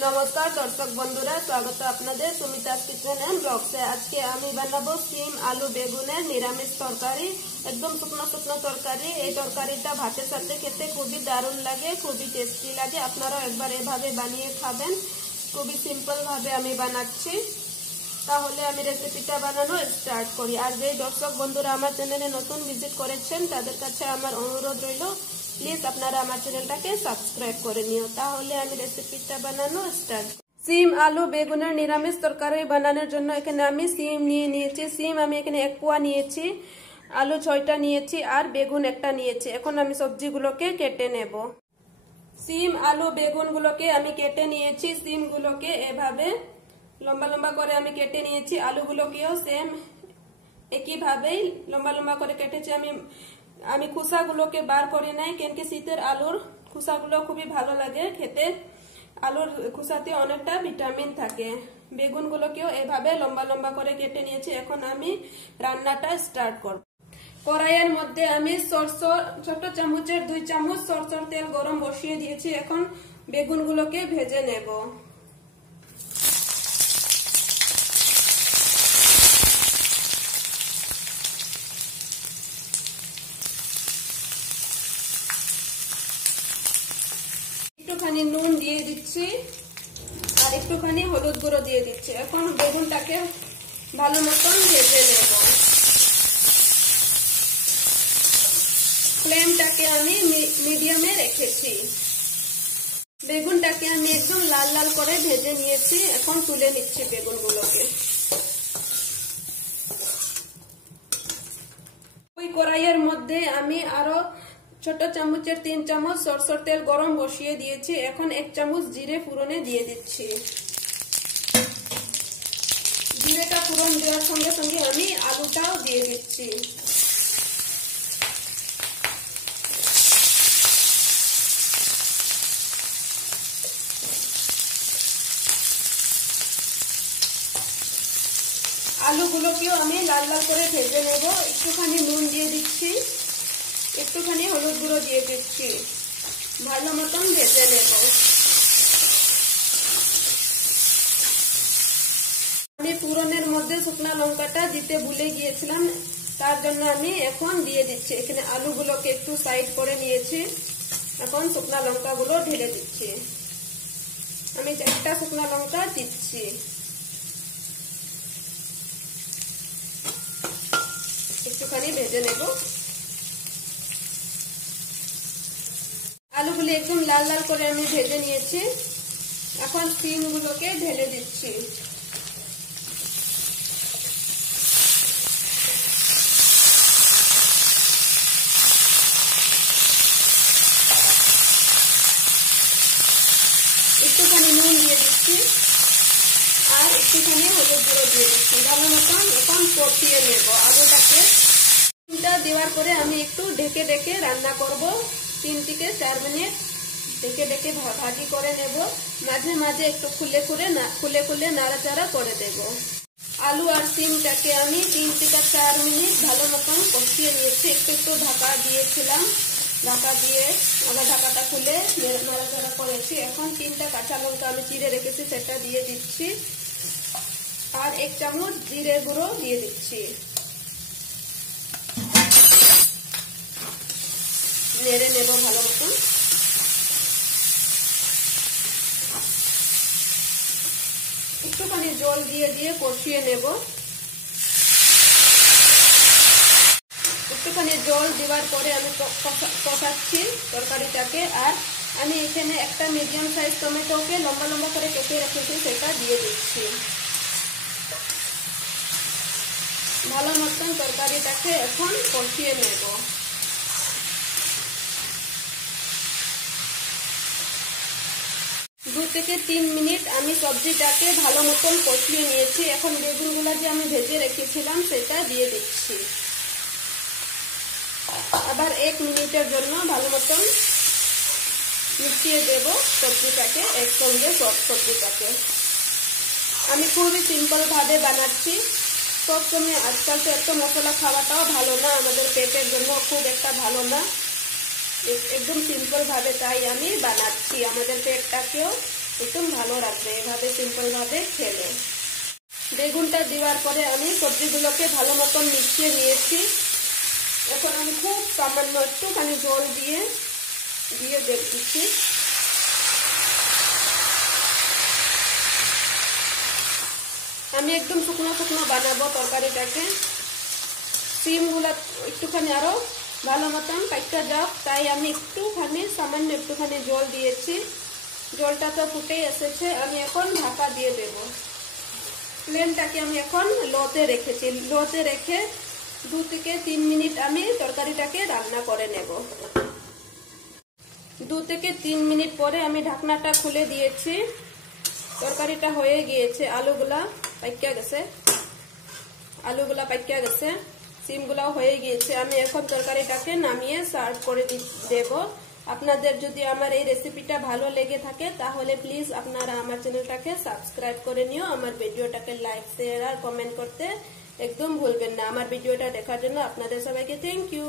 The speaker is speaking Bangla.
নমস্কার দর্শক বন্ধুরা, স্বাগত আপনাদের সুমিতাস কিচেন এন্ড ব্লগসে। আজকে আমি বানাবো সিম আলু বেগুনের নিরামিষ তরকারি। একদম শুকনো শুকনো তরকারি। এই তরকারিটা ভাতের সাথে খেতে খুবই দারুণ লাগে, খুবই টেস্টি লাগে। আপনারাও একবার এভাবে বানিয়ে খাবেন। খুবই সিম্পল ভাবে আমি বানাচ্ছি। তাহলে আমি রেসিপিটা বানানো স্টার্ট করি। আর যে দর্শক বন্ধুরা আমার চ্যানেলে নতুন ভিজিট করেছেন তাদের কাছে আমার অনুরোধ রইল, প্লিজ আপনারা আমার চ্যানেলটাকে সাবস্ক্রাইব করে নিও। তাহলে আমি রেসিপিটা বানানো স্টার্ট। সিম আলু বেগুনের নিরামিষ তরকারি বানানোর জন্য এখানে আমি সিম নিয়ে নিয়েছি। সিম আমি এখানে 1 পোয়া নিয়েছি, আলু 6টা নিয়েছি আর বেগুন 1টা নিয়েছি। এখন আমি সবজিগুলোকে কেটে নেব। সিম আলু বেগুনগুলোকে আমি কেটে নিয়েছি। সিমগুলোকে এভাবে লম্বা লম্বা করে আমি কেটে নিয়েছি। আলুগুলোকেও সেম একইভাবেই লম্বা লম্বা করে কেটেছি। আমি খোসাগুলোকে বার করে নাই, কেন কি শীতের আলুর খোসাগুলো খুবই ভালো লাগে খেতে। আলুর খোসাতে অনেকটা ভিটামিন থাকে। বেগুনগুলোকেও এভাবে লম্বা লম্বা করে কেটে নিয়েছি। এখন আমি রান্নাটা স্টার্ট করব। কড়াইয়ের মধ্যে আমি ছোট চামচের 2 চামচ সরষের তেল গরম বসিয়ে দিয়েছি। এখন বেগুনগুলোকে ভেজে নেব। একটুখানি নুন দিয়ে দিচ্ছি আর একটুখানি হলুদ গুঁড়ো দিয়ে দিচ্ছি। এখন বেগুনটাকে ভালো মতন ভেজে নেব। ফ্লেমটাকে আমি মিডিয়ামে রেখেছি। বেগুনটাকে আমি একদম লাল লাল করে ভেজে নিয়েছি। এখন তুলে নিচ্ছি বেগুনগুলোকে। ওই কড়াইয়ের মধ্যে আমি আরো ছোট চামচের 3 চামচ সরষের তেল গরম বসিয়ে দিয়েছি। এখন 1 চামচ জিরে ফোড়নে দিয়ে দিচ্ছি। জিরেটা ফোড়ন দেওয়ার সঙ্গে সঙ্গে আমি আলুটাও দিয়ে দিচ্ছি। আলুগুলোকেও আমি লাল লাল করে ভেজে নেব। একটুখানি নুন দিয়ে দিচ্ছি, একটুখানি হলুদ গুঁড়ো দিয়ে দিচ্ছি। ভালো মতন ভেজে নেব। আমি ফোড়নের মধ্যে শুকনা লঙ্কাটা দিতে ভুলে গিয়েছিলাম, তার জন্য আমি এখন দিয়ে দিচ্ছি। এখানে আলুগুলোকে একটু সাইড করে নিয়েছি। এখন শুকনা লঙ্কাগুলো ঢেলে দিচ্ছি। আমি 1টা শুকনা লঙ্কা দিচ্ছি। একটুখানি ভেজে নেব। আলুগুলো একদম লাল লাল করে আমি ভেজে নিয়েছি। এখন সিমগুলোকে ঢেলে দিচ্ছি। একটুখানি নুন দিয়ে দিচ্ছি আর একটুখানি হলুদ গুঁড়ো দিয়ে দিচ্ছি। ভালো মতন এখন কষিয়ে নেব আলুটাকে। সিমটা দেওয়ার পরে আমি একটু ঢেকে ঢেকে রান্না করব। 3 থেকে 4 মিনিট ঢেকে ঢেকে ভাজি করে নেব। মাঝে মাঝে একটু খুলে খুলে নাড়াচাড়া করে দেব। আলু আর সিমটাকে আমি 3 থেকে 4 মিনিট ভালো মতন কষিয়ে নিয়েছি। একটু ঢাকা দিয়েছিলাম, ঢাকা দিয়ে আবার ঢাকাটা খুলে নাড়াচাড়া করেছি। এখন 3টা কাঁচা লঙ্কা আমি চিড়ে রেখেছি, সেটা দিয়ে দিচ্ছি আর 1 চামচ জিরে গুঁড়ো দিয়ে দিচ্ছি। নেড়ে নেব ভালো মতন। একটুখানি জল দিয়ে দিয়ে কষিয়ে নেব। একটুখানি জল দেওয়ার পরে আমি কষাচ্ছি তরকারিটাকে। আর আমি এখানে একটা মিডিয়াম সাইজ টমেটোকে লম্বা লম্বা করে কেটে রেখেছি, সেটা দিয়ে দিচ্ছি। ভালো মতন তরকারিটাকে এখন কষিয়ে নেব। দু থেকে 3 মিনিট আমি সবজিটাকে ভালো মতন কষিয়ে নিয়েছি। এখন বেগুনগুলো যে আমি ভেজে রেখেছিলাম সেটা দিয়ে দিচ্ছি। আবার 1 মিনিটের জন্য ভালো মতন মিশিয়ে দেব সবজিটাকে একসঙ্গে। সব সবজিটাকে আমি খুবই সিম্পল ভাবে বানাচ্ছি। সবসময় আজকাল তো এত মশলা খাওয়াটাও ভালো না, আমাদের পেটের জন্য খুব একটা ভালো না। एकदम सिंपल भावे ताई आमी बानाচ্ছি আমাদের পেটটাকেও একদম ভালো রাখবে এভাবে সিম্পল ভাবে খেলে। বেগুনটা দেওয়ার পরে আমি সবজিগুলোকে ভালো মতন মিশিয়ে নিয়েছি। এখন আমি খুব সামান্য একটুখানি জল দিয়ে দিচ্ছি। আমি একদম শুকনো শুকনো বানাবো তরকারিটাকে। সিমগুলো একটুখানি আরো ভালো মতন পাইকা যাও, তাই আমি সামান্য একটুখানি জল দিয়েছি। জলটা তো ফুটে এসেছে, আমি এখন ঢাকা দিয়ে দেব। ফ্লেমটাকে আমি এখন লোতে রেখেছি। লোতে রেখে 2 থেকে 3 মিনিট আমি তরকারিটাকে রান্না করে নেব। 2 থেকে 3 মিনিট পরে আমি ঢাকনাটা খুলে দিয়েছি। তরকারিটা হয়ে গিয়েছে, আলুগুলা পাইকা গেছে, সিমগুলাও হয়ে গিয়েছে। আমি এখন তরকারিটাকে নামিয়ে সার্ভ করে দেব। আপনাদের যদি আমার এই রেসিপিটা ভালো লেগে থাকে তাহলে প্লিজ আপনারা আমার চ্যানেলটাকে সাবস্ক্রাইব করে নিও। আমার ভিডিওটাকে লাইক, শেয়ার আর কমেন্ট করতে একদম ভুলবেন না। আমার ভিডিওটা দেখার জন্য আপনাদের সবাইকে থ্যাংক ইউ।